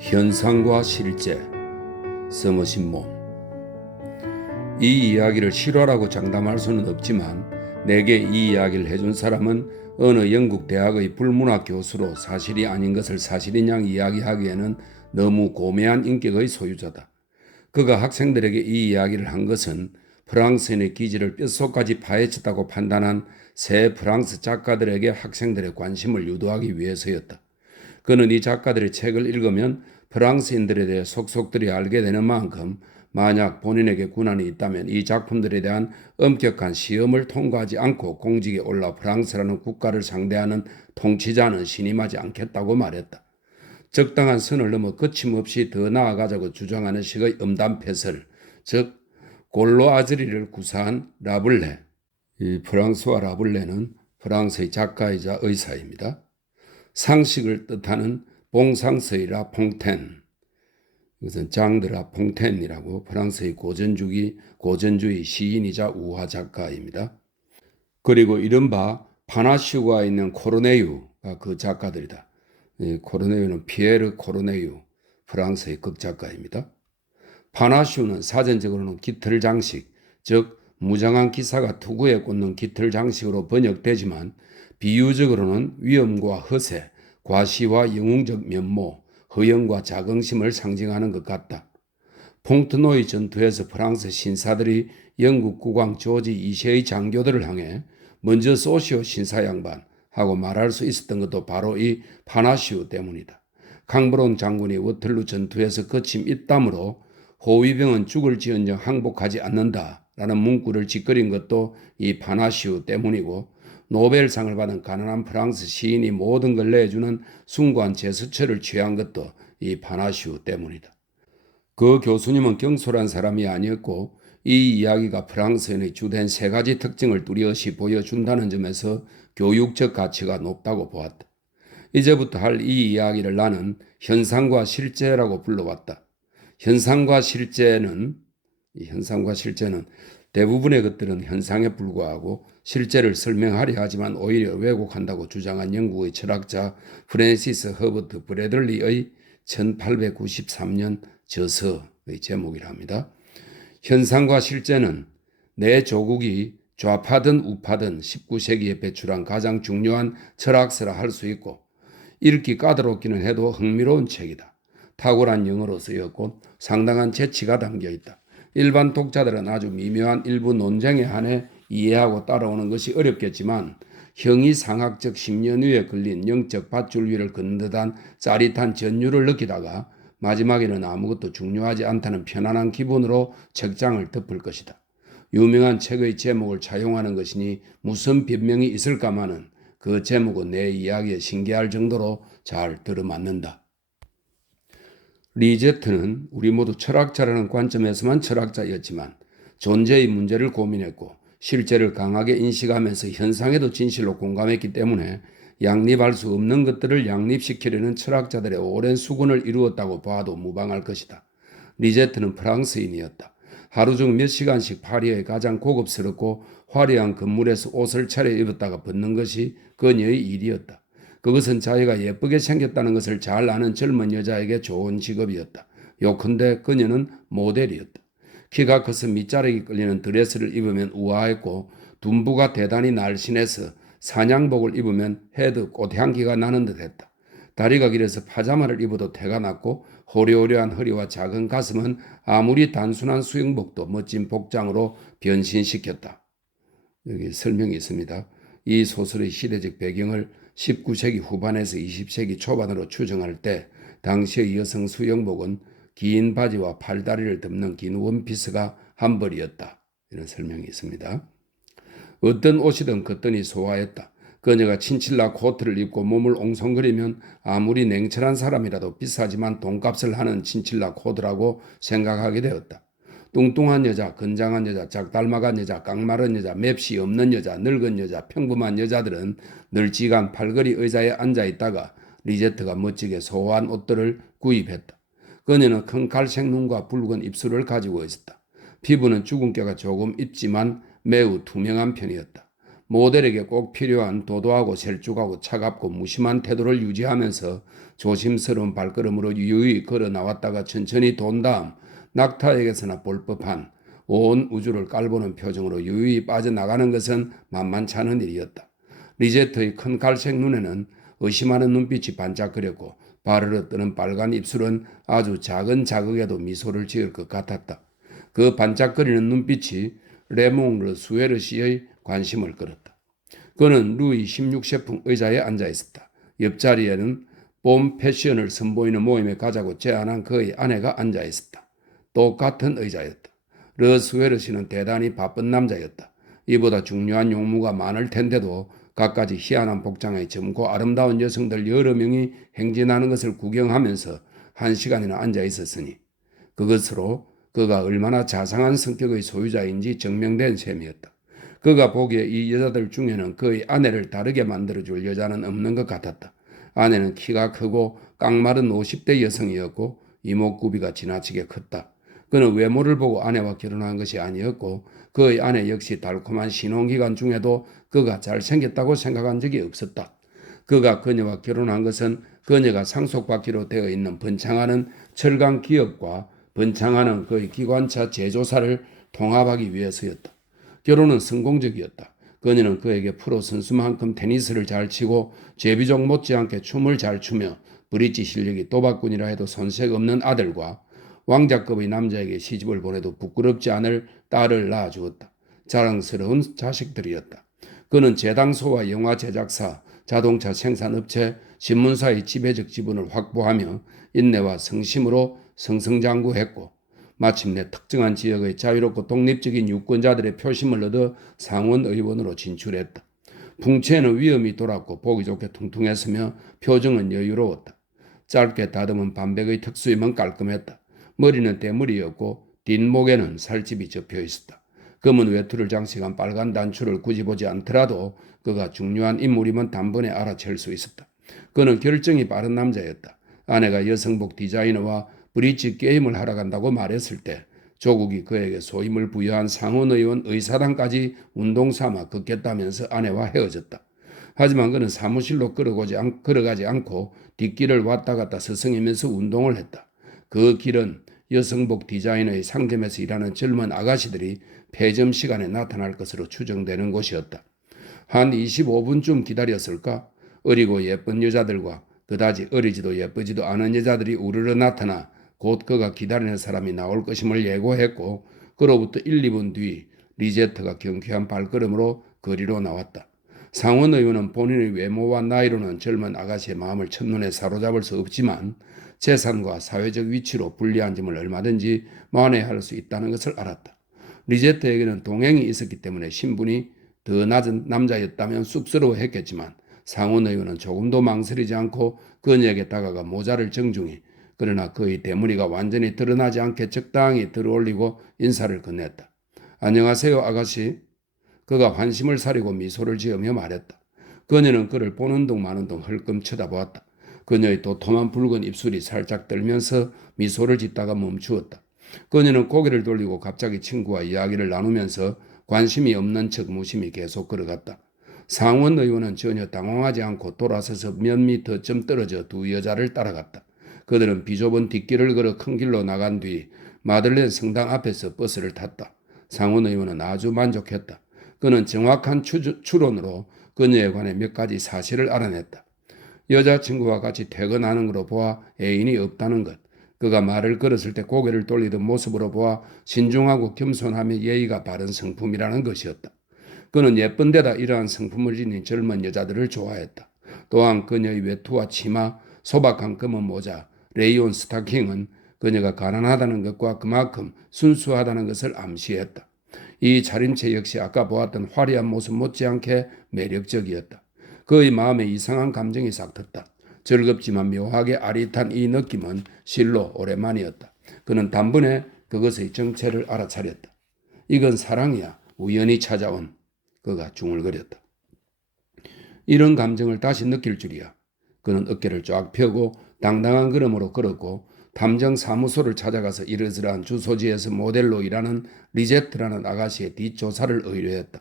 현상과 실제, 써머신 몸. 이 이야기를 실화라고 장담할 수는 없지만 내게 이 이야기를 해준 사람은 어느 영국 대학의 불문학 교수로 사실이 아닌 것을 사실인 양 이야기하기에는 너무 고매한 인격의 소유자다. 그가 학생들에게 이 이야기를 한 것은 프랑스인의 기질을 뼛속까지 파헤쳤다고 판단한 새 프랑스 작가들에게 학생들의 관심을 유도하기 위해서였다. 그는 이 작가들의 책을 읽으면 프랑스인들에 대해 속속들이 알게 되는 만큼 만약 본인에게 군한이 있다면 이 작품들에 대한 엄격한 시험을 통과하지 않고 공직에 올라 프랑스라는 국가를 상대하는 통치자는 신임하지 않겠다고 말했다. 적당한 선을 넘어 거침없이 더 나아가자고 주장하는 식의 음담패설, 즉 골로아즈리를 구사한 라블레. 이 프랑스와 라블레는 프랑스의 작가이자 의사입니다. 상식을 뜻하는 봉상스의 라퐁텐, 이것은 장 드 라퐁텐이라고 프랑스의 고전주의 시인이자 우화 작가입니다. 그리고 이른바 파나시우가 있는 코르네유가 그 작가들이다. 코르네유는 피에르 코르네유, 프랑스의 극작가입니다. 파나시우는 사전적으로는 깃털 장식, 즉 무장한 기사가 투구에 꽂는 깃털 장식으로 번역되지만 비유적으로는 위엄과 허세, 과시와 영웅적 면모, 허영과 자긍심을 상징하는 것 같다. 퐁트노이 전투에서 프랑스 신사들이 영국 국왕 조지 2세의 장교들을 향해 먼저 쏘시오 신사양반 하고 말할 수 있었던 것도 바로 이 파나시우 때문이다. 강브론 장군이 워틀루 전투에서 거침 입담으로 호위병은 죽을지언정 항복하지 않는다라는 문구를 짓거린 것도 이 파나시우 때문이고, 노벨상을 받은 가난한 프랑스 시인이 모든 걸 내주는 숭고한 제스처를 취한 것도 이 파나시우 때문이다. 그 교수님은 경솔한 사람이 아니었고 이 이야기가 프랑스인의 주된 세 가지 특징을 뚜렷이 보여준다는 점에서 교육적 가치가 높다고 보았다. 이제부터 할 이 이야기를 나는 현상과 실제라고 불러왔다. 현상과 실제는 대부분의 것들은 현상에 불과하고 실제를 설명하려 하지만 오히려 왜곡한다고 주장한 영국의 철학자 프랜시스 허버트 브래들리의 1893년 저서의 제목이랍니다. 현상과 실제는 내 조국이 좌파든 우파든 19세기에 배출한 가장 중요한 철학서라 할 수 있고 읽기 까다롭기는 해도 흥미로운 책이다. 탁월한 영어로 쓰였고 상당한 재치가 담겨있다. 일반 독자들은 아주 미묘한 일부 논쟁에 한해 이해하고 따라오는 것이 어렵겠지만 형이상학적 10년 위에 걸린 영적 밧줄 위를 걷는 듯한 짜릿한 전율을 느끼다가 마지막에는 아무것도 중요하지 않다는 편안한 기분으로 책장을 덮을 것이다. 유명한 책의 제목을 차용하는 것이니 무슨 변명이 있을까마는 그 제목은 내 이야기에 신기할 정도로 잘 들어맞는다. 리제트는 우리 모두 철학자라는 관점에서만 철학자였지만 존재의 문제를 고민했고 실제를 강하게 인식하면서 현상에도 진실로 공감했기 때문에 양립할 수 없는 것들을 양립시키려는 철학자들의 오랜 수군을 이루었다고 봐도 무방할 것이다. 리제트는 프랑스인이었다. 하루 중 몇 시간씩 파리의 가장 고급스럽고 화려한 건물에서 옷을 차려 입었다가 벗는 것이 그녀의 일이었다. 그것은 자기가 예쁘게 생겼다는 것을 잘 아는 젊은 여자에게 좋은 직업이었다. 요컨대 그녀는 모델이었다. 키가 커서 밑자락이 끌리는 드레스를 입으면 우아했고 둔부가 대단히 날씬해서 사냥복을 입으면 헤드 꽃향기가 나는 듯했다. 다리가 길어서 파자마를 입어도 태가 났고 호려호려한 허리와 작은 가슴은 아무리 단순한 수영복도 멋진 복장으로 변신시켰다. 여기 설명이 있습니다. 이 소설의 시대적 배경을 19세기 후반에서 20세기 초반으로 추정할 때 당시의 여성 수영복은 긴 바지와 팔다리를 덮는 긴 원피스가 한 벌이었다. 이런 설명이 있습니다. 어떤 옷이든 거뜬히 소화했다. 그녀가 친칠라 코트를 입고 몸을 옹성거리면 아무리 냉철한 사람이라도 비싸지만 돈값을 하는 친칠라 코트라고 생각하게 되었다. 뚱뚱한 여자, 건장한 여자, 작달막한 여자, 깡마른 여자, 맵시 없는 여자, 늙은 여자, 평범한 여자들은 널찍한 팔걸이 의자에 앉아있다가 리제트가 멋지게 소화한 옷들을 구입했다. 그녀는 큰 갈색 눈과 붉은 입술을 가지고 있었다. 피부는 주근깨가 조금 있지만 매우 투명한 편이었다. 모델에게 꼭 필요한 도도하고 셀쭉하고 차갑고 무심한 태도를 유지하면서 조심스러운 발걸음으로 유유히 걸어 나왔다가 천천히 돈 다음 낙타에게서나 볼 법한 온 우주를 깔보는 표정으로 유유히 빠져나가는 것은 만만치 않은 일이었다. 리제트의 큰 갈색 눈에는 의심하는 눈빛이 반짝거렸고 바르르 뜨는 빨간 입술은 아주 작은 자극에도 미소를 지을 것 같았다. 그 반짝거리는 눈빛이 레몽 르 수에르시의 관심을 끌었다. 그는 루이 16세풍 의자에 앉아 있었다. 옆자리에는 봄 패션을 선보이는 모임에 가자고 제안한 그의 아내가 앉아 있었다. 똑같은 의자였다. 르 수에르시는 대단히 바쁜 남자였다. 이보다 중요한 용무가 많을 텐데도 갖가지 희한한 복장에 젊고 아름다운 여성들 여러 명이 행진하는 것을 구경하면서 1시간이나 앉아 있었으니 그것으로 그가 얼마나 자상한 성격의 소유자인지 증명된 셈이었다. 그가 보기에 이 여자들 중에는 그의 아내를 다르게 만들어줄 여자는 없는 것 같았다. 아내는 키가 크고 깡마른 50대 여성이었고 이목구비가 지나치게 컸다. 그는 외모를 보고 아내와 결혼한 것이 아니었고 그의 아내 역시 달콤한 신혼기간 중에도 그가 잘생겼다고 생각한 적이 없었다. 그가 그녀와 결혼한 것은 그녀가 상속받기로 되어 있는 번창하는 철강 기업과 번창하는 그의 기관차 제조사를 통합하기 위해서였다. 결혼은 성공적이었다. 그녀는 그에게 프로 선수만큼 테니스를 잘 치고 제비족 못지않게 춤을 잘 추며 브릿지 실력이 또박꾼이라 해도 손색 없는 아들과 왕자급의 남자에게 시집을 보내도 부끄럽지 않을 딸을 낳아주었다. 자랑스러운 자식들이었다. 그는 제당소와 영화 제작사, 자동차 생산업체, 신문사의 지배적 지분을 확보하며 인내와 성심으로 승승장구했고 마침내 특정한 지역의 자유롭고 독립적인 유권자들의 표심을 얻어 상원의원으로 진출했다. 풍채에는 위엄이 돌았고 보기 좋게 퉁퉁했으며 표정은 여유로웠다. 짧게 다듬은 반백의 턱수염은 깔끔했다. 머리는 대머리였고 뒷목에는 살집이 접혀 있었다. 검은 외투를 장식한 빨간 단추를 굳이 보지 않더라도 그가 중요한 인물임은 단번에 알아챌 수 있었다. 그는 결정이 빠른 남자였다. 아내가 여성복 디자이너와 브릿지 게임을 하러 간다고 말했을 때 조국이 그에게 소임을 부여한 상원의원 의사당까지 운동삼아 걷겠다면서 아내와 헤어졌다. 하지만 그는 사무실로 걸어가지 않고 뒷길을 왔다 갔다 서성이면서 운동을 했다. 그 길은 여성복 디자이너의 상점에서 일하는 젊은 아가씨들이 폐점 시간에 나타날 것으로 추정되는 곳이었다. 한 25분쯤 기다렸을까? 어리고 예쁜 여자들과 그다지 어리지도 예쁘지도 않은 여자들이 우르르 나타나 곧 그가 기다리는 사람이 나올 것임을 예고했고 그로부터 1, 2분 뒤 리제트가 경쾌한 발걸음으로 거리로 나왔다. 상원 의원은 본인의 외모와 나이로는 젊은 아가씨의 마음을 첫눈에 사로잡을 수 없지만 재산과 사회적 위치로 불리한 점을 얼마든지 만회할 수 있다는 것을 알았다. 리제트에게는 동행이 있었기 때문에 신분이 더 낮은 남자였다면 쑥스러워했겠지만 상원 의원은 조금도 망설이지 않고 그녀에게 다가가 모자를 정중히 그러나 그의 대머리가 완전히 드러나지 않게 적당히 들어올리고 인사를 건넸다. 안녕하세요 아가씨. 그가 환심을 사리고 미소를 지으며 말했다. 그녀는 그를 보는 둥 마는 둥 헐끔 쳐다보았다. 그녀의 도톰한 붉은 입술이 살짝 떨면서 미소를 짓다가 멈추었다. 그녀는 고개를 돌리고 갑자기 친구와 이야기를 나누면서 관심이 없는 척 무심히 계속 걸어갔다. 상원 의원은 전혀 당황하지 않고 돌아서서 몇 미터 좀 떨어져 두 여자를 따라갔다. 그들은 비좁은 뒷길을 걸어 큰 길로 나간 뒤 마들렌 성당 앞에서 버스를 탔다. 상원 의원은 아주 만족했다. 그는 정확한 추론으로 그녀에 관해 몇 가지 사실을 알아냈다. 여자친구와 같이 퇴근하는 것으로 보아 애인이 없다는 것. 그가 말을 걸었을 때 고개를 돌리던 모습으로 보아 신중하고 겸손하며 예의가 바른 성품이라는 것이었다. 그는 예쁜 데다 이러한 성품을 지닌 젊은 여자들을 좋아했다. 또한 그녀의 외투와 치마, 소박한 검은 모자, 레이온 스타킹은 그녀가 가난하다는 것과 그만큼 순수하다는 것을 암시했다. 이 차림체 역시 아까 보았던 화려한 모습 못지않게 매력적이었다. 그의 마음에 이상한 감정이 싹 텄다. 즐겁지만 묘하게 아릿한 이 느낌은 실로 오랜만이었다. 그는 단번에 그것의 정체를 알아차렸다. 이건 사랑이야. 우연히 찾아온. 그가 중얼거렸다. 이런 감정을 다시 느낄 줄이야. 그는 어깨를 쫙 펴고 당당한 걸음으로 걸었고 탐정 사무소를 찾아가서 이러저러한 주소지에서 모델로 일하는 리제트라는 아가씨의 뒷조사를 의뢰했다.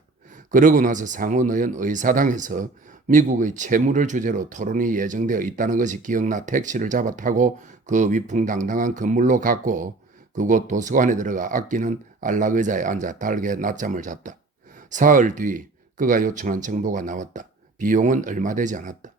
그러고 나서 상원의원 의사당에서 미국의 채무를 주제로 토론이 예정되어 있다는 것이 기억나 택시를 잡아 타고 그 위풍당당한 건물로 갔고 그곳 도서관에 들어가 아끼는 안락의자에 앉아 달게 낮잠을 잤다. 사흘 뒤 그가 요청한 정보가 나왔다. 비용은 얼마 되지 않았다.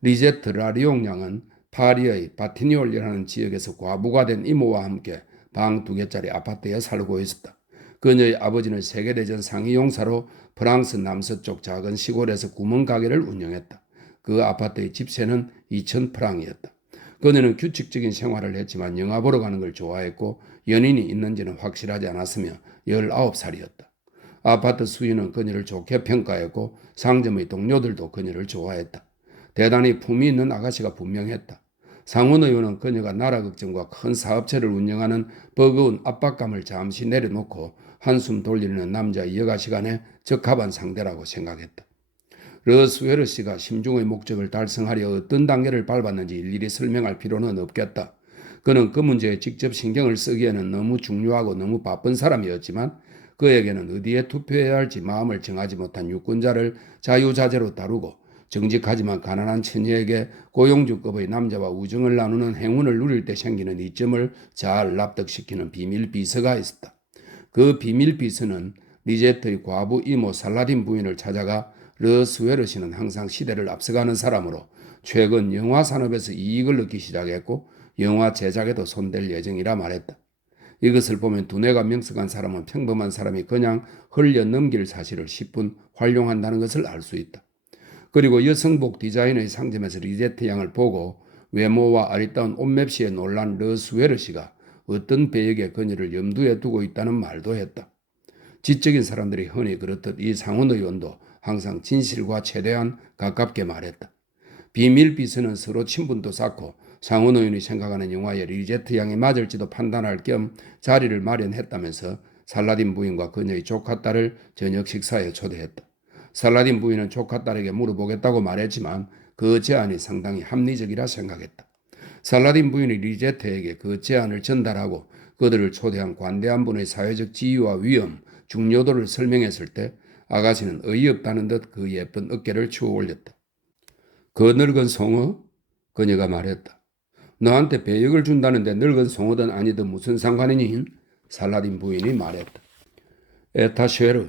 리제트 라리옹 양은 파리의 바티니올이라는 지역에서 과부가 된 이모와 함께 방 2개짜리 아파트에 살고 있었다. 그녀의 아버지는 세계대전 상위용사로 프랑스 남서쪽 작은 시골에서 구멍가게를 운영했다. 그 아파트의 집세는 2,000프랑이었다. 그녀는 규칙적인 생활을 했지만 영화 보러 가는 걸 좋아했고 연인이 있는지는 확실하지 않았으며 19살이었다. 아파트 수인은 그녀를 좋게 평가했고 상점의 동료들도 그녀를 좋아했다. 대단히 품이 있는 아가씨가 분명했다. 상원의원은 그녀가 나라 걱정과 큰 사업체를 운영하는 버거운 압박감을 잠시 내려놓고 한숨 돌리는 남자의 여가 시간에 적합한 상대라고 생각했다. 르스웨르 씨가 심중의 목적을 달성하려 어떤 단계를 밟았는지 일일이 설명할 필요는 없겠다. 그는 그 문제에 직접 신경을 쓰기에는 너무 중요하고 너무 바쁜 사람이었지만 그에게는 어디에 투표해야 할지 마음을 정하지 못한 유권자를 자유자재로 다루고 정직하지만 가난한 처녀에게 고용주급의 남자와 우정을 나누는 행운을 누릴 때 생기는 이점을 잘 납득시키는 비밀 비서가 있었다. 그 비밀 비서는 리제트의 과부 이모 살라딘 부인을 찾아가 르스웨르 씨는 항상 시대를 앞서가는 사람으로 최근 영화 산업에서 이익을 얻기 시작했고 영화 제작에도 손댈 예정이라 말했다. 이것을 보면 두뇌가 명석한 사람은 평범한 사람이 그냥 흘려 넘길 사실을 10분 활용한다는 것을 알 수 있다. 그리고 여성복 디자인의 상점에서 리제트 양을 보고 외모와 아리따운 옷맵시에 놀란 르스웨르 씨가 어떤 배역에 그녀를 염두에 두고 있다는 말도 했다. 지적인 사람들이 흔히 그렇듯 이 상원의원도 항상 진실과 최대한 가깝게 말했다. 비밀 비서는 서로 친분도 쌓고 상원의원이 생각하는 영화에 리제트 양이 맞을지도 판단할 겸 자리를 마련했다면서 살라딘 부인과 그녀의 조카 딸을 저녁 식사에 초대했다. 살라딘 부인은 조카 딸에게 물어보겠다고 말했지만 그 제안이 상당히 합리적이라 생각했다. 살라딘 부인이 리제트에게 그 제안을 전달하고 그들을 초대한 관대한 분의 사회적 지위와 위험, 중요도를 설명했을 때 아가씨는 어이없다는 듯 그 예쁜 어깨를 추어 올렸다. 그 늙은 송어? 그녀가 말했다. 너한테 배역을 준다는데 늙은 송어든 아니든 무슨 상관이니? 살라딘 부인이 말했다. 에타쉐르,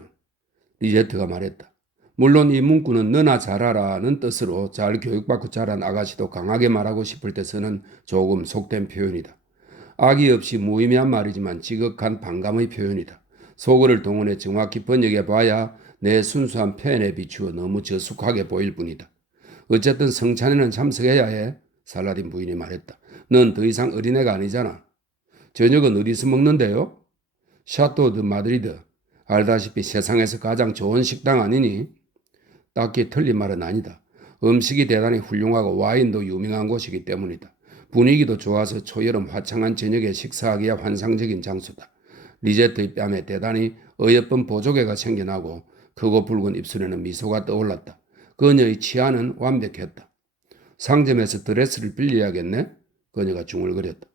리제트가 말했다. 물론 이 문구는 너나 잘하라는 뜻으로 잘 교육받고 자란 아가씨도 강하게 말하고 싶을 때 쓰는 조금 속된 표현이다. 악의 없이 무의미한 말이지만 지극한 반감의 표현이다. 속어를 동원해 정확히 번역해 봐야 내 순수한 표현에 비추어 너무 저속하게 보일 뿐이다. 어쨌든 성찬에는 참석해야 해. 살라딘 부인이 말했다. 넌 더 이상 어린애가 아니잖아. 저녁은 어디서 먹는데요? 샤토 드 마드리드. 알다시피 세상에서 가장 좋은 식당 아니니? 딱히 틀린 말은 아니다. 음식이 대단히 훌륭하고 와인도 유명한 곳이기 때문이다. 분위기도 좋아서 초여름 화창한 저녁에 식사하기야 환상적인 장소다. 리제트의 뺨에 대단히 어여쁜 보조개가 생겨나고 크고 붉은 입술에는 미소가 떠올랐다. 그녀의 치아는 완벽했다. 상점에서 드레스를 빌려야겠네? 그녀가 중얼거렸다.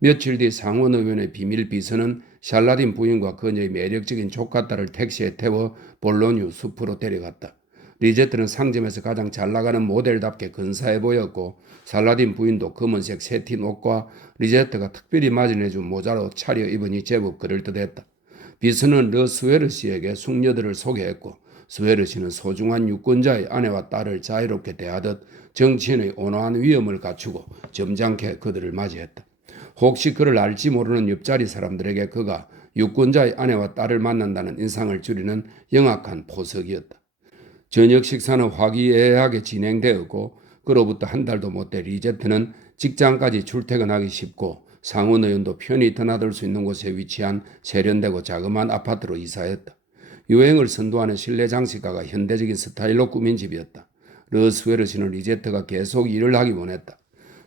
며칠 뒤 상원의원의 비밀 비서는 샬라딘 부인과 그녀의 매력적인 조카 딸을 택시에 태워 볼로뉴 숲으로 데려갔다. 리제트는 상점에서 가장 잘 나가는 모델답게 근사해 보였고 살라딘 부인도 검은색 새틴 옷과 리제트가 특별히 마련해준 모자로 차려입으니 제법 그럴듯했다. 비서는 르스웨르 씨에게 숙녀들을 소개했고 스웨르 씨는 소중한 유권자의 아내와 딸을 자유롭게 대하듯 정치인의 온화한 위엄을 갖추고 점잖게 그들을 맞이했다. 혹시 그를 알지 모르는 옆자리 사람들에게 그가 유권자의 아내와 딸을 만난다는 인상을 줄이는 영악한 포석이었다. 저녁 식사는 화기애애하게 진행되었고 그로부터 한 달도 못돼 리제트는 직장까지 출퇴근하기 쉽고 상원의원도 편히 드나들 수 있는 곳에 위치한 세련되고 자그마한 아파트로 이사했다. 유행을 선도하는 실내 장식가가 현대적인 스타일로 꾸민 집이었다. 르스웨르 씨는 리제트가 계속 일을 하기 원했다.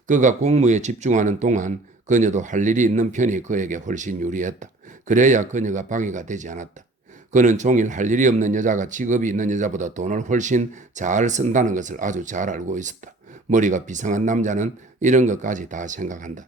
그가 공무에 집중하는 동안 그녀도 할 일이 있는 편이 그에게 훨씬 유리했다. 그래야 그녀가 방해가 되지 않았다. 그는 종일 할 일이 없는 여자가 직업이 있는 여자보다 돈을 훨씬 잘 쓴다는 것을 아주 잘 알고 있었다. 머리가 비상한 남자는 이런 것까지 다 생각한다.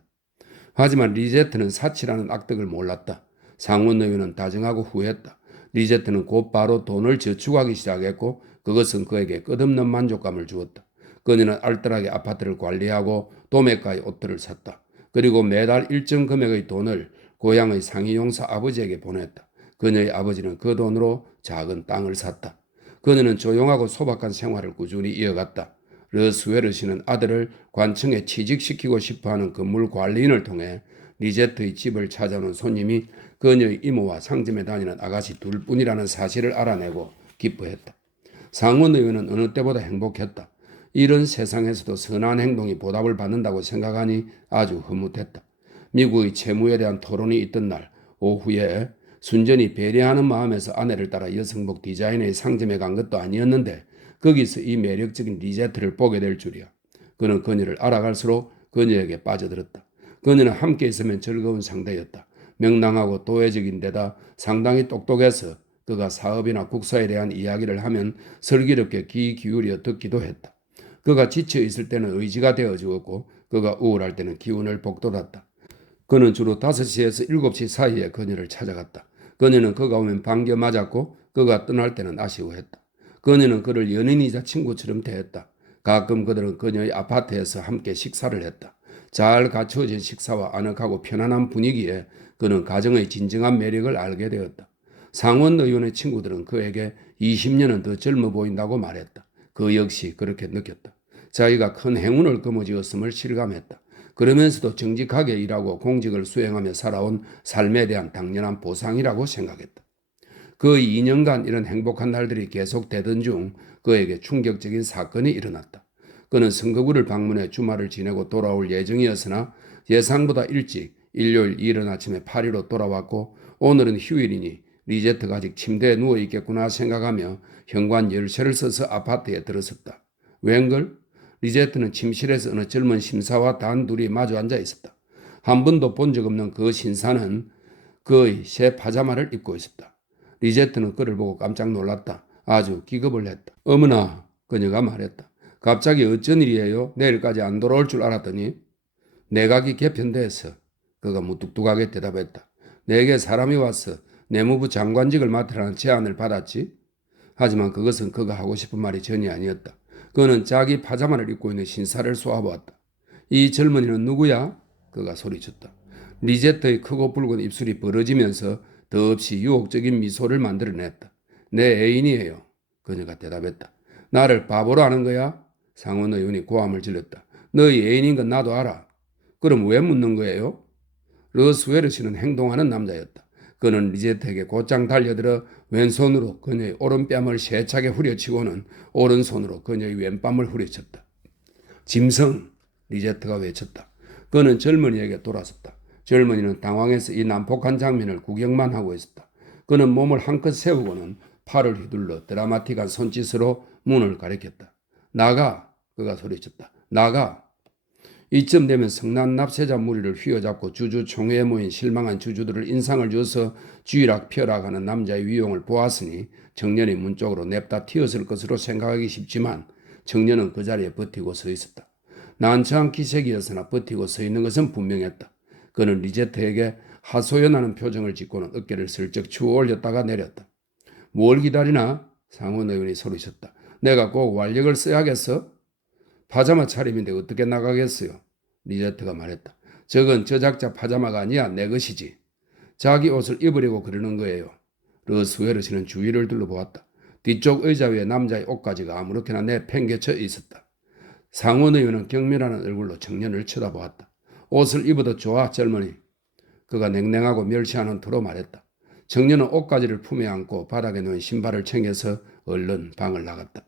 하지만 리제트는 사치라는 악덕을 몰랐다. 상원의원은 다정하고 후했다. 리제트는 곧바로 돈을 저축하기 시작했고 그것은 그에게 끝없는 만족감을 주었다. 그녀는 알뜰하게 아파트를 관리하고 도매가의 옷들을 샀다. 그리고 매달 일정 금액의 돈을 고향의 상위용사 아버지에게 보냈다. 그녀의 아버지는 그 돈으로 작은 땅을 샀다. 그녀는 조용하고 소박한 생활을 꾸준히 이어갔다. 르스웨르 씨는 아들을 관청에 취직시키고 싶어하는 건물 관리인을 통해 리제트의 집을 찾아오는 손님이 그녀의 이모와 상점에 다니는 아가씨 둘뿐이라는 사실을 알아내고 기뻐했다. 상원 의원은 어느 때보다 행복했다. 이런 세상에서도 선한 행동이 보답을 받는다고 생각하니 아주 흐뭇했다. 미국의 채무에 대한 토론이 있던 날 오후에 순전히 배려하는 마음에서 아내를 따라 여성복 디자이너의 상점에 간 것도 아니었는데 거기서 이 매력적인 리제트를 보게 될 줄이야. 그는 그녀를 알아갈수록 그녀에게 빠져들었다. 그녀는 함께 있으면 즐거운 상대였다. 명랑하고 도회적인 데다 상당히 똑똑해서 그가 사업이나 국사에 대한 이야기를 하면 슬기롭게 귀 기울여 듣기도 했다. 그가 지쳐 있을 때는 의지가 되어 주었고 그가 우울할 때는 기운을 북돋았다. 그는 주로 5시에서 7시 사이에 그녀를 찾아갔다. 그녀는 그가 오면 반겨 맞았고 그가 떠날 때는 아쉬워했다. 그녀는 그를 연인이자 친구처럼 대했다. 가끔 그들은 그녀의 아파트에서 함께 식사를 했다. 잘 갖추어진 식사와 아늑하고 편안한 분위기에 그는 가정의 진정한 매력을 알게 되었다. 상원 의원의 친구들은 그에게 20년은 더 젊어 보인다고 말했다. 그 역시 그렇게 느꼈다. 자기가 큰 행운을 거머쥐었음을 실감했다. 그러면서도 정직하게 일하고 공직을 수행하며 살아온 삶에 대한 당연한 보상이라고 생각했다. 그 2년간 이런 행복한 날들이 계속되던 중 그에게 충격적인 사건이 일어났다. 그는 선거구를 방문해 주말을 지내고 돌아올 예정이었으나 예상보다 일찍 일요일 이른 아침에 파리로 돌아왔고 오늘은 휴일이니 리제트가 아직 침대에 누워있겠구나 생각하며 현관 열쇠를 써서 아파트에 들어섰다. 웬걸? 리제트는 침실에서 어느 젊은 심사와 단둘이 마주 앉아 있었다. 한 번도 본 적 없는 그 신사는 그의 새 파자마를 입고 있었다. 리제트는 그를 보고 깜짝 놀랐다. 아주 기겁을 했다. 어머나, 그녀가 말했다. 갑자기 어쩐 일이에요? 내일까지 안 돌아올 줄 알았더니. 내각이 개편돼서. 그가 무뚝뚝하게 대답했다. 내게 사람이 와서 내무부 장관직을 맡으라는 제안을 받았지. 하지만 그것은 그가 하고 싶은 말이 전혀 아니었다. 그는 자기 파자마를 입고 있는 신사를 쏘아보았다. 이 젊은이는 누구야? 그가 소리쳤다. 리제트의 크고 붉은 입술이 벌어지면서 더없이 유혹적인 미소를 만들어냈다. 내 애인이에요. 그녀가 대답했다. 나를 바보로 아는 거야? 상원 의원이 고함을 질렀다. 너희 애인인 건 나도 알아. 그럼 왜 묻는 거예요? 러스웨르 씨는 행동하는 남자였다. 그는 리제트에게 곧장 달려들어 왼손으로 그녀의 오른뺨을 세차게 후려치고는 오른손으로 그녀의 왼뺨을 후려쳤다. 짐승! 리제트가 외쳤다. 그는 젊은이에게 돌아섰다. 젊은이는 당황해서 이 난폭한 장면을 구경만 하고 있었다. 그는 몸을 한껏 세우고는 팔을 휘둘러 드라마틱한 손짓으로 문을 가리켰다. 나가! 그가 소리쳤다. 나가! 이쯤 되면 성난 납세자 무리를 휘어잡고 주주총회에 모인 실망한 주주들을 인상을 줘서 쥐락펴락하는 남자의 위용을 보았으니 청년이 문 쪽으로 냅다 튀었을 것으로 생각하기 쉽지만 청년은 그 자리에 버티고 서 있었다. 난처한 기색이었으나 버티고 서 있는 것은 분명했다. 그는 리제트에게 하소연하는 표정을 짓고는 어깨를 슬쩍 추어 올렸다가 내렸다. 뭘 기다리나? 상원 의원이 소리쳤다. 내가 꼭 완력을 써야겠어? 파자마 차림인데 어떻게 나가겠어요? 리제트가 말했다. 저건 저작자 파자마가 아니야 내 것이지. 자기 옷을 입으려고 그러는 거예요. 러스웨르 씨는 주위를 둘러보았다. 뒤쪽 의자 위에 남자의 옷가지가 아무렇게나 내팽개쳐 있었다. 상원 의원은 경멸하는 얼굴로 청년을 쳐다보았다. 옷을 입어도 좋아 젊은이. 그가 냉랭하고 멸시하는 투로 말했다. 청년은 옷가지를 품에 안고 바닥에 놓인 신발을 챙겨서 얼른 방을 나갔다.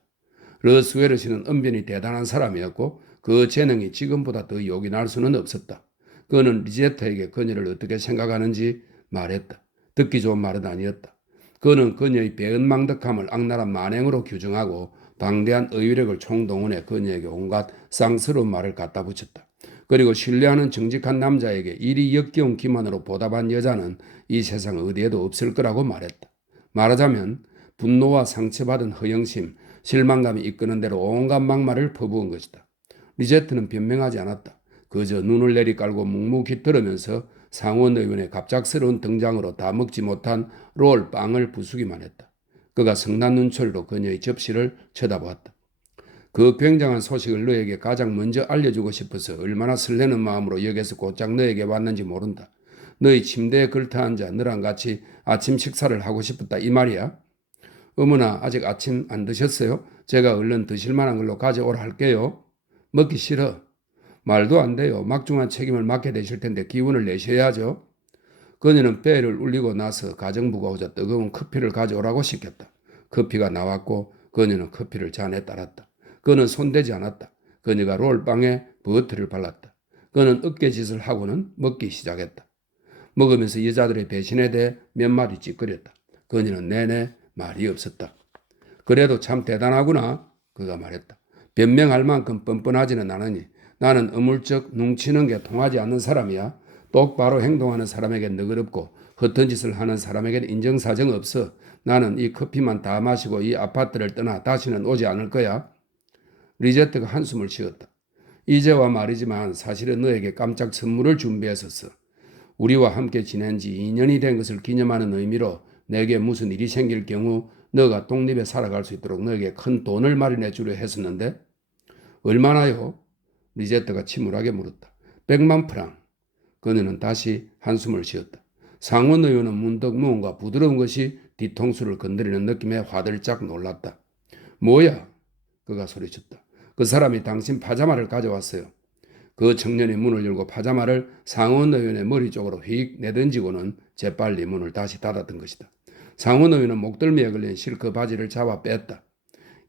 러스웨르 씨는 은변히 대단한 사람이었고 그 재능이 지금보다 더 요긴할 수는 없었다. 그는 리제트에게 그녀를 어떻게 생각하는지 말했다. 듣기 좋은 말은 아니었다. 그는 그녀의 배은망덕함을 악랄한 만행으로 규정하고 방대한 의유력을 총동원해 그녀에게 온갖 쌍스러운 말을 갖다 붙였다. 그리고 신뢰하는 정직한 남자에게 이리 역겨운 기만으로 보답한 여자는 이 세상 어디에도 없을 거라고 말했다. 말하자면 분노와 상처받은 허영심, 실망감이 이끄는 대로 온갖 막말을 퍼부은 것이다. 리제트는 변명하지 않았다. 그저 눈을 내리깔고 묵묵히 들으면서 상원 의원의 갑작스러운 등장으로 다 먹지 못한 롤 빵을 부수기만 했다. 그가 성난 눈초리로 그녀의 접시를 쳐다보았다. 그 굉장한 소식을 너에게 가장 먼저 알려주고 싶어서 얼마나 설레는 마음으로 역에서 곧장 너에게 왔는지 모른다. 너희 침대에 걸터앉아 너랑 같이 아침 식사를 하고 싶었다 이 말이야. 어머나 아직 아침 안 드셨어요? 제가 얼른 드실 만한 걸로 가져오라 할게요. 먹기 싫어. 말도 안 돼요. 막중한 책임을 맡게 되실 텐데 기운을 내셔야죠. 그녀는 배를 울리고 나서 가정부가 오자 뜨거운 커피를 가져오라고 시켰다. 커피가 나왔고 그녀는 커피를 잔에 따랐다. 그는 손대지 않았다. 그녀가 롤빵에 버터를 발랐다. 그는 어깨짓을 하고는 먹기 시작했다. 먹으면서 여자들의 배신에 대해 몇 마디 찌끄렸다. 그녀는 내내 말이 없었다. 그래도 참 대단하구나. 그가 말했다. 변명할 만큼 뻔뻔하지는 않으니 나는 어물쩍 뭉치는 게 통하지 않는 사람이야. 똑바로 행동하는 사람에겐 너그럽고 허튼 짓을 하는 사람에겐 인정사정 없어. 나는 이 커피만 다 마시고 이 아파트를 떠나 다시는 오지 않을 거야. 리제트가 한숨을 쉬었다. 이제와 말이지만 사실은 너에게 깜짝 선물을 준비했었어. 우리와 함께 지낸 지 2년이 된 것을 기념하는 의미로 내게 무슨 일이 생길 경우 너가 독립에 살아갈 수 있도록 너에게 큰 돈을 마련해 주려 했었는데 얼마나요? 리제트가 침울하게 물었다. 100만 프랑. 그녀는 다시 한숨을 쉬었다. 상원 의원은 문득 무언가 부드러운 것이 뒤통수를 건드리는 느낌에 화들짝 놀랐다. 뭐야? 그가 소리쳤다. 그 사람이 당신 파자마를 가져왔어요. 그 청년이 문을 열고 파자마를 상원 의원의 머리 쪽으로 휙 내던지고는 재빨리 문을 다시 닫았던 것이다. 상원 의원은 목덜미에 걸린 실크 바지를 잡아 뺐다.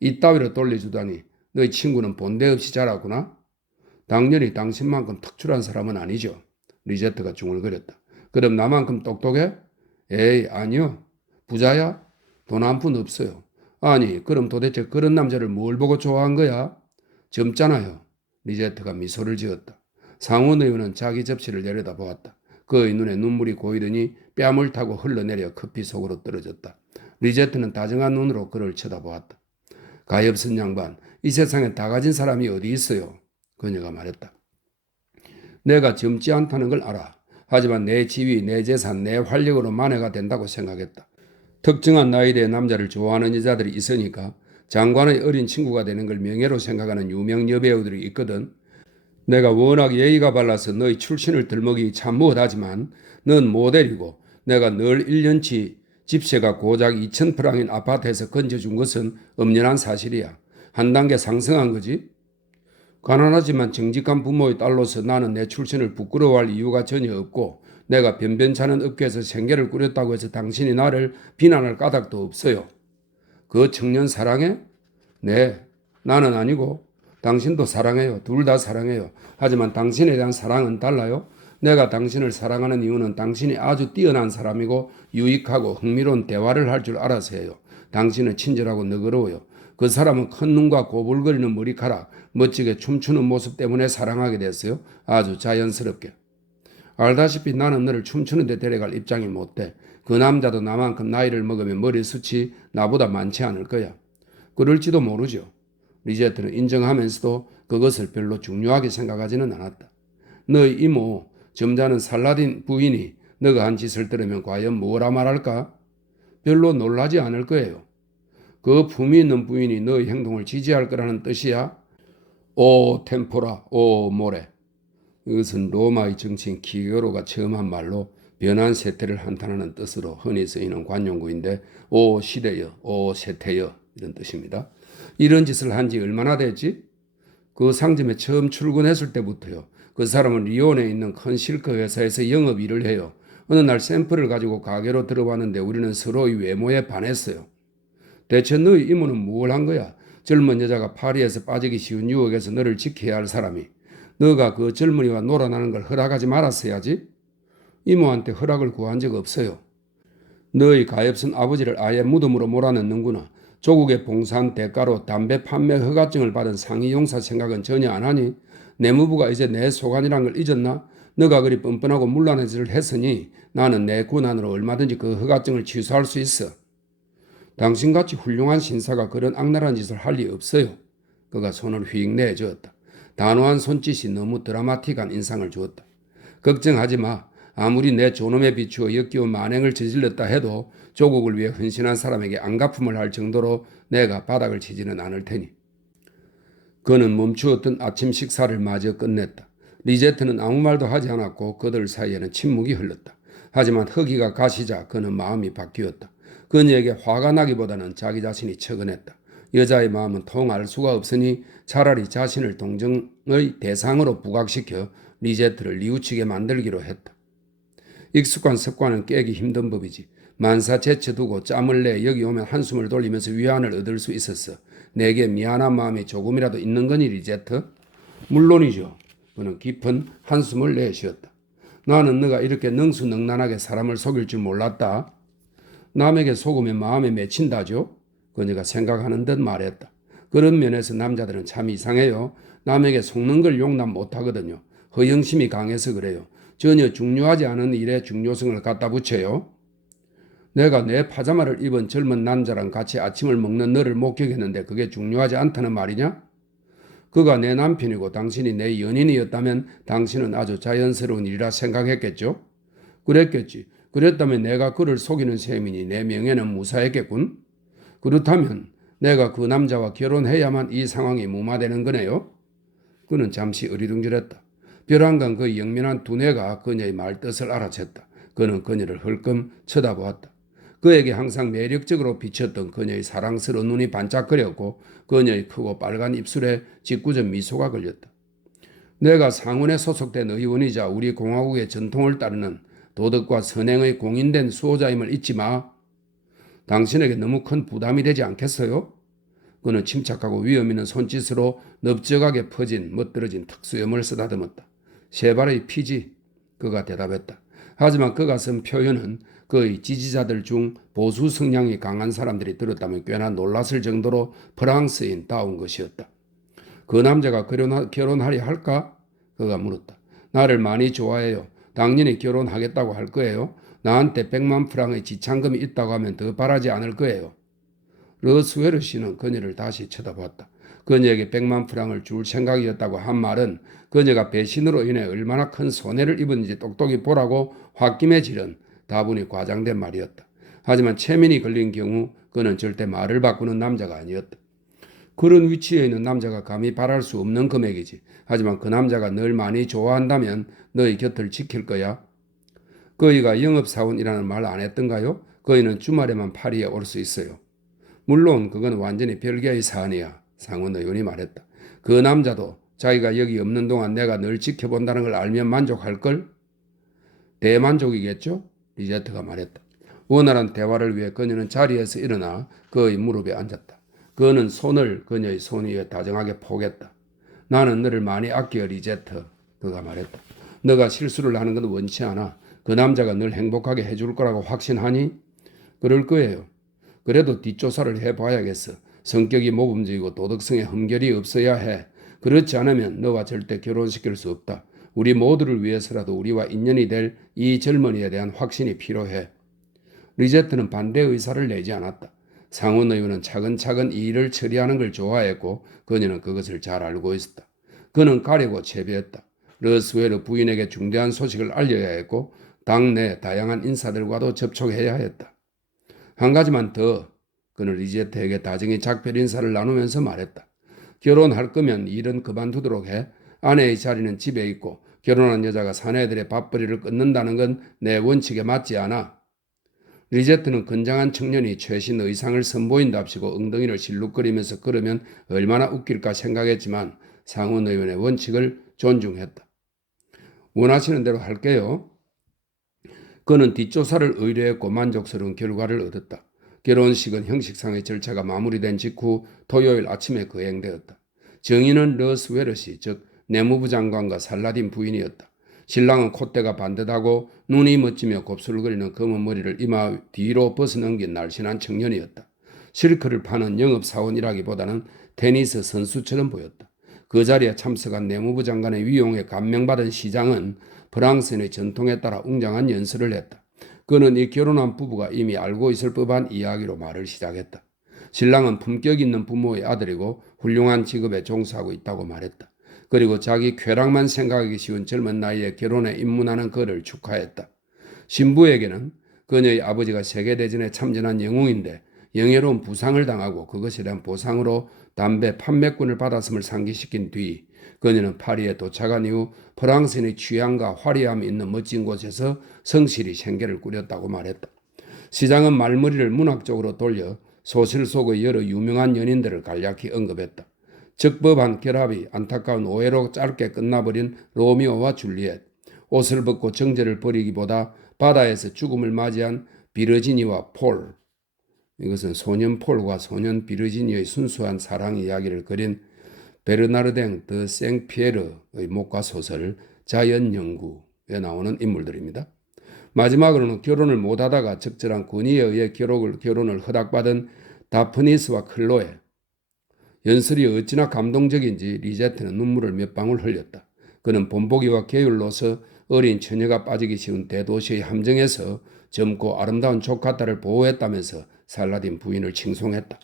이따위로 돌려주다니 너희 친구는 본데 없이 자랐구나? 당연히 당신만큼 특출한 사람은 아니죠. 리제트가 중얼거렸다. 그럼 나만큼 똑똑해? 에이 아니요. 부자야? 돈 한 푼 없어요. 아니 그럼 도대체 그런 남자를 뭘 보고 좋아한 거야? 젊잖아요. 리제트가 미소를 지었다. 상원 의원은 자기 접시를 내려다보았다. 그의 눈에 눈물이 고이더니 뺨을 타고 흘러내려 커피 속으로 떨어졌다. 리제트는 다정한 눈으로 그를 쳐다보았다. 가엾은 양반, 이 세상에 다 가진 사람이 어디 있어요? 그녀가 말했다. 내가 젊지 않다는 걸 알아. 하지만 내 지위, 내 재산, 내 활력으로 만회가 된다고 생각했다. 특정한 나이대의 남자를 좋아하는 여자들이 있으니까 장관의 어린 친구가 되는 걸 명예로 생각하는 유명 여배우들이 있거든. 내가 워낙 예의가 발라서 너희 출신을 들먹이 참 못하지만 넌 모델이고 내가 늘 1년치 집세가 고작 2,000프랑인 아파트에서 건져준 것은 엄연한 사실이야. 한 단계 상승한 거지. 가난하지만 정직한 부모의 딸로서 나는 내 출신을 부끄러워할 이유가 전혀 없고 내가 변변찮은 업계에서 생계를 꾸렸다고 해서 당신이 나를 비난할 까닭도 없어요. 그 청년 사랑해? 네, 나는 아니고 당신도 사랑해요. 둘 다 사랑해요. 하지만 당신에 대한 사랑은 달라요. 내가 당신을 사랑하는 이유는 당신이 아주 뛰어난 사람이고 유익하고 흥미로운 대화를 할 줄 알아서예요. 당신은 친절하고 너그러워요. 그 사람은 큰 눈과 고불거리는 머리카락, 멋지게 춤추는 모습 때문에 사랑하게 됐어요. 아주 자연스럽게. 알다시피 나는 너를 춤추는 데 데려갈 입장이 못 돼. 그 남자도 나만큼 나이를 먹으면 머리숱이 나보다 많지 않을 거야. 그럴지도 모르죠. 리제트는 인정하면서도 그것을 별로 중요하게 생각하지는 않았다. 너희 이모, 점잖은 살라딘 부인이 너가 한 짓을 들으면 과연 뭐라 말할까? 별로 놀라지 않을 거예요. 그 품위 있는 부인이 너의 행동을 지지할 거라는 뜻이야? 오 템포라, 오 모레. 이것은 로마의 정치인 키게로가 처음 한 말로 변한 세태를 한탄하는 뜻으로 흔히 쓰이는 관용구인데 오 시대여, 오 세태여 이런 뜻입니다. 이런 짓을 한 지 얼마나 됐지? 그 상점에 처음 출근했을 때부터요. 그 사람은 리온에 있는 큰 실크 회사에서 영업 일을 해요. 어느 날 샘플을 가지고 가게로 들어왔는데 우리는 서로의 외모에 반했어요. 대체 너희 이모는 뭘 한 거야? 젊은 여자가 파리에서 빠지기 쉬운 유혹에서 너를 지켜야 할 사람이. 너가 그 젊은이와 놀아나는 걸 허락하지 말았어야지. 이모한테 허락을 구한 적 없어요. 너희 가엾은 아버지를 아예 무덤으로 몰아넣는구나. 조국에 봉사한 대가로 담배 판매 허가증을 받은 상위 용사 생각은 전혀 안 하니? 내무부가 이제 내 소관이란 걸 잊었나? 너가 그리 뻔뻔하고 문란한 짓을 했으니 나는 내 권한으로 얼마든지 그 허가증을 취소할 수 있어. 당신같이 훌륭한 신사가 그런 악랄한 짓을 할 리 없어요. 그가 손을 휙 내저었다. 단호한 손짓이 너무 드라마틱한 인상을 주었다. 걱정하지 마. 아무리 내 존엄에 비추어 역겨운 만행을 저질렀다 해도 조국을 위해 헌신한 사람에게 안갚음을 할 정도로 내가 바닥을 치지는 않을 테니. 그는 멈추었던 아침 식사를 마저 끝냈다. 리제트는 아무 말도 하지 않았고 그들 사이에는 침묵이 흘렀다. 하지만 허기가 가시자 그는 마음이 바뀌었다. 그녀에게 화가 나기보다는 자기 자신이 처근했다. 여자의 마음은 통 알 수가 없으니 차라리 자신을 동정의 대상으로 부각시켜 리제트를 뉘우치게 만들기로 했다. 익숙한 습관은 깨기 힘든 법이지. 만사 제쳐두고 짬을 내 여기 오면 한숨을 돌리면서 위안을 얻을 수 있었어. 내게 미안한 마음이 조금이라도 있는 거니 리제트? 물론이죠. 그는 깊은 한숨을 내쉬었다. 나는 너가 이렇게 능수능란하게 사람을 속일 줄 몰랐다. 남에게 속으면 마음에 맺힌다죠. 그녀가 생각하는 듯 말했다. 그런 면에서 남자들은 참 이상해요. 남에게 속는 걸 용납 못하거든요. 허영심이 강해서 그래요. 전혀 중요하지 않은 일에 중요성을 갖다 붙여요. 내가 내 파자마를 입은 젊은 남자랑 같이 아침을 먹는 너를 목격했는데 그게 중요하지 않다는 말이냐? 그가 내 남편이고 당신이 내 연인이었다면 당신은 아주 자연스러운 일이라 생각했겠죠? 그랬겠지. 그랬다면 내가 그를 속이는 셈이니 내 명예는 무사했겠군. 그렇다면 내가 그 남자와 결혼해야만 이 상황이 무마되는 거네요? 그는 잠시 어리둥절했다. 벼랑간 그 영민한 두뇌가 그녀의 말뜻을 알아챘다. 그는 그녀를 흘끔 쳐다보았다. 그에게 항상 매력적으로 비쳤던 그녀의 사랑스러운 눈이 반짝거렸고 그녀의 크고 빨간 입술에 짓궂은 미소가 걸렸다. 내가 상원에 소속된 의원이자 우리 공화국의 전통을 따르는 도덕과 선행의 공인된 수호자임을 잊지 마. 당신에게 너무 큰 부담이 되지 않겠어요? 그는 침착하고 위험 있는 손짓으로 넓적하게 퍼진 멋들어진 턱수염을 쓰다듬었다. 세발의 피지, 그가 대답했다. 하지만 그가 쓴 표현은 그의 지지자들 중 보수 성향이 강한 사람들이 들었다면 꽤나 놀랐을 정도로 프랑스인 다운 것이었다. 그 남자가 결혼하려 할까? 그가 물었다. 나를 많이 좋아해요. 당연히 결혼하겠다고 할 거예요. 나한테 100만 프랑의 지참금이 있다고 하면 더 바라지 않을 거예요. 르스웨르 씨는 그녀를 다시 쳐다보았다. 그녀에게 100만 프랑을 줄 생각이었다고 한 말은 그녀가 배신으로 인해 얼마나 큰 손해를 입었는지 똑똑히 보라고 홧김에 지른 다분히 과장된 말이었다. 하지만 체면이 걸린 경우 그는 절대 말을 바꾸는 남자가 아니었다. 그런 위치에 있는 남자가 감히 바랄 수 없는 금액이지. 하지만 그 남자가 널 많이 좋아한다면 너의 곁을 지킬 거야. 그이가 영업사원이라는 말 안 했던가요? 그이는 주말에만 파리에 올 수 있어요. 물론 그건 완전히 별개의 사안이야. 상원 의원이 말했다. 그 남자도 자기가 여기 없는 동안 내가 널 지켜본다는 걸 알면 만족할걸? 대만족이겠죠? 리제트가 말했다. 원활한 대화를 위해 그녀는 자리에서 일어나 그의 무릎에 앉았다. 그는 손을 그녀의 손 위에 다정하게 포겠다. 나는 너를 많이 아껴 리제트. 그가 말했다. 너가 실수를 하는 건 원치 않아. 그 남자가 널 행복하게 해줄 거라고 확신하니? 그럴 거예요. 그래도 뒷조사를 해봐야겠어. 성격이 모범적이고 도덕성에 흠결이 없어야 해. 그렇지 않으면 너와 절대 결혼시킬 수 없다. 우리 모두를 위해서라도 우리와 인연이 될 이 젊은이에 대한 확신이 필요해. 리제트는 반대 의사를 내지 않았다. 상원 의원은 차근차근 이 일을 처리하는 걸 좋아했고 그녀는 그것을 잘 알고 있었다. 그는 가려고 채비했다. 르스웨르 부인에게 중대한 소식을 알려야 했고 당내 다양한 인사들과도 접촉해야 했다. 한 가지만 더. 그는 리제트에게 다정히 작별 인사를 나누면서 말했다. 결혼할 거면 일은 그만두도록 해. 아내의 자리는 집에 있고 결혼한 여자가 사내들의 밥벌이를 끊는다는 건 내 원칙에 맞지 않아. 리제트는 건장한 청년이 최신 의상을 선보인답시고 엉덩이를 실룩거리면서 걸으면 얼마나 웃길까 생각했지만 상원 의원의 원칙을 존중했다. 원하시는 대로 할게요. 그는 뒷조사를 의뢰했고 만족스러운 결과를 얻었다. 결혼식은 형식상의 절차가 마무리된 직후 토요일 아침에 거행되었다. 정인은 르스웨르 씨, 즉 내무부 장관과 살라딘 부인이었다. 신랑은 콧대가 반듯하고 눈이 멋지며 곱슬거리는 검은 머리를 이마 뒤로 벗어넘긴 날씬한 청년이었다. 실크를 파는 영업사원이라기보다는 테니스 선수처럼 보였다. 그 자리에 참석한 내무부 장관의 위용에 감명받은 시장은 프랑스인의 전통에 따라 웅장한 연설을 했다. 그는 이 결혼한 부부가 이미 알고 있을 법한 이야기로 말을 시작했다. 신랑은 품격 있는 부모의 아들이고 훌륭한 직업에 종사하고 있다고 말했다. 그리고 자기 쾌락만 생각하기 쉬운 젊은 나이에 결혼에 입문하는 그를 축하했다. 신부에게는 그녀의 아버지가 세계대전에 참전한 영웅인데 영예로운 부상을 당하고 그것에 대한 보상으로 담배 판매권을 받았음을 상기시킨 뒤 그녀는 파리에 도착한 이후 프랑스인의 취향과 화려함이 있는 멋진 곳에서 성실히 생계를 꾸렸다고 말했다. 시장은 말머리를 문학적으로 돌려 소설 속의 여러 유명한 연인들을 간략히 언급했다. 적법한 결합이 안타까운 오해로 짧게 끝나버린 로미오와 줄리엣, 옷을 벗고 정제를 벌이기보다 바다에서 죽음을 맞이한 비르지니와 폴, 이것은 소년 폴과 소년 비르지니의 순수한 사랑 이야기를 그린 베르나르댕 드 생피에르의 목가 소설 자연연구에 나오는 인물들입니다. 마지막으로는 결혼을 못하다가 적절한 권위에 의해 결혼을 허락받은 다프니스와 클로에. 연설이 어찌나 감동적인지 리제트는 눈물을 몇 방울 흘렸다. 그는 본보기와 계율로서 어린 처녀가 빠지기 쉬운 대도시의 함정에서 젊고 아름다운 조카딸을 보호했다면서 살라딘 부인을 칭송했다.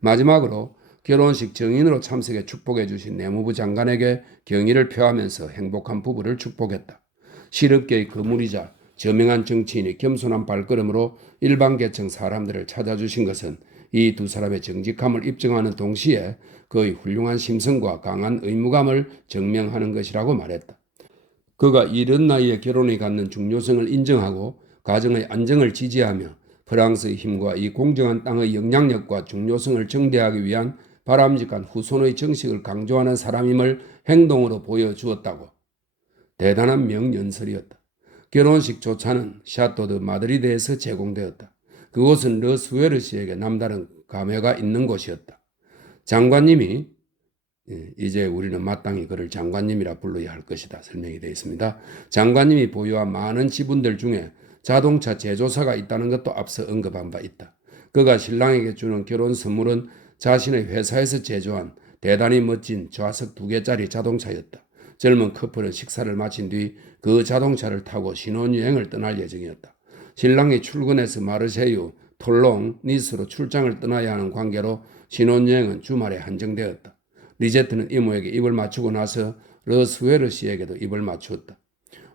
마지막으로 결혼식 정인으로 참석해 축복해 주신 내무부 장관에게 경의를 표하면서 행복한 부부를 축복했다. 실업계의 거물이자 저명한 정치인이 겸손한 발걸음으로 일반 계층 사람들을 찾아주신 것은 이 두 사람의 정직함을 입증하는 동시에 그의 훌륭한 심성과 강한 의무감을 증명하는 것이라고 말했다. 그가 이른 나이에 결혼이 갖는 중요성을 인정하고 가정의 안정을 지지하며 프랑스의 힘과 이 공정한 땅의 영향력과 중요성을 정대하기 위한 바람직한 후손의 정식을 강조하는 사람임을 행동으로 보여주었다고. 대단한 명연설이었다. 결혼식 조차는 샤토 드 마드리드에서 제공되었다. 그곳은 르스웨르시에게 남다른 감회가 있는 곳이었다. 장관님이, 이제 우리는 마땅히 그를 장관님이라 불러야 할 것이다 설명이 되어 있습니다. 장관님이 보유한 많은 지분들 중에 자동차 제조사가 있다는 것도 앞서 언급한 바 있다. 그가 신랑에게 주는 결혼 선물은 자신의 회사에서 제조한 대단히 멋진 좌석 2개짜리 자동차였다. 젊은 커플은 식사를 마친 뒤 그 자동차를 타고 신혼여행을 떠날 예정이었다. 신랑이 출근해서 마르세유, 톨롱, 니스로 출장을 떠나야 하는 관계로 신혼여행은 주말에 한정되었다. 리제트는 이모에게 입을 맞추고 나서 러스웨르 씨에게도 입을 맞추었다.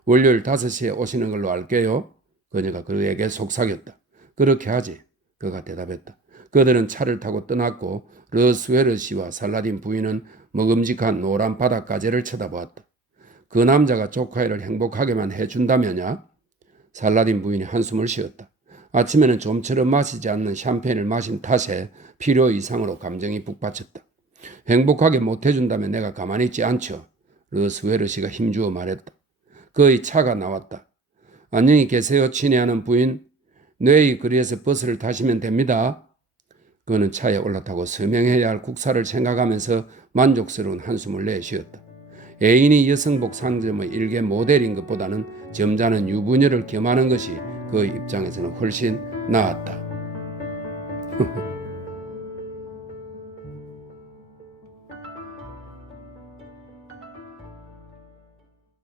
월요일 5시에 오시는 걸로 알게요. 그녀가 그에게 속삭였다. 그렇게 하지. 그가 대답했다. 그들은 차를 타고 떠났고 러스웨르 씨와 살라딘 부인은 먹음직한 노란 바닷가재를 쳐다보았다. 그 남자가 조카애를 행복하게만 해준다면야? 살라딘 부인이 한숨을 쉬었다. 아침에는 좀처럼 마시지 않는 샴페인을 마신 탓에 필요 이상으로 감정이 북받쳤다. 행복하게 못해준다면 내가 가만히 있지 않죠. 르스웨르 씨가 힘주어 말했다. 그의 차가 나왔다. 안녕히 계세요 친애하는 부인. 내일 거리에서 버스를 타시면 됩니다. 그는 차에 올라타고 서명해야 할 국사를 생각하면서 만족스러운 한숨을 내쉬었다. 애인이 여성복 상점의 일개 모델인 것보다는 점잖은 유부녀를 겸하는 것이 그의 입장에서는 훨씬 나았다.